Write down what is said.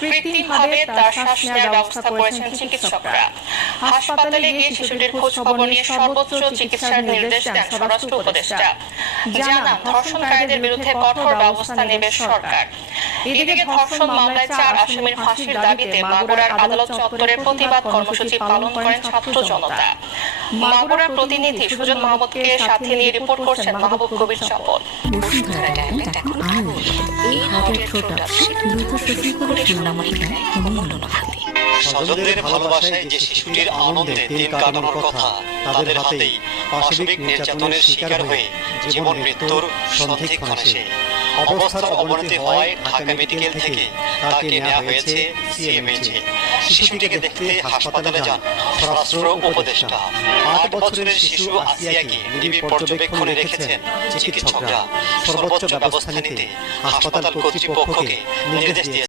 কৃত্রিমভাবে তার শ্বাস নেওয়ার ব্যবস্থা করেছেন চিকিৎসকরা। হাসপাতালে গিয়ে শিশুটির খোঁজ খবর নিয়ে সর্বোচ্চ চিকিৎসার নির্দেশ দেন স্বরাষ্ট্র উপদেষ্টা। জানান, ধর্ষণকারীদের বিরুদ্ধে কঠোর ব্যবস্থা নেবে সরকার। এদিকে ধর্ষণ মামলায় 4 আসামির ফাঁসির দাবিতে মাগুরার আদালত চত্বরে প্রতিবাদ কর্মসূচি পালন করেন ছাত্র জনতা। মাগুরার প্রতিনিধি সুজন মাহমুদকে সাথে নিয়ে রিপোর্ট করছেন মাহবুব কবির চপল। স্বজনদের ভালোবাসায় যে শিশুটির আনন্দে দিন কাটানোর কথা, তাদের হাতেই পাশবিক নির্যাতনের শিকার হয়ে জীবন মৃত্যুর সন্ধিক্ষণে সে। অবস্থার অবনতি হয় ঢাকা মেডিকেল থেকে তাকে নেওয়া হয়েছে সিএমএইচে। শিশুটিকে দেখতে হাসপাতালে যান স্বরাষ্ট্র উপদেষ্টা। 8 বছরের শিশু আসিয়াকে নিবিড় পর্যবেক্ষণে রেখেছেন চিকিৎসকরা। সর্বোচ্চ ব্যবস্থা নিতে হাসপাতাল কর্তৃপক্ষকে নির্দেশ দিয়েছেন।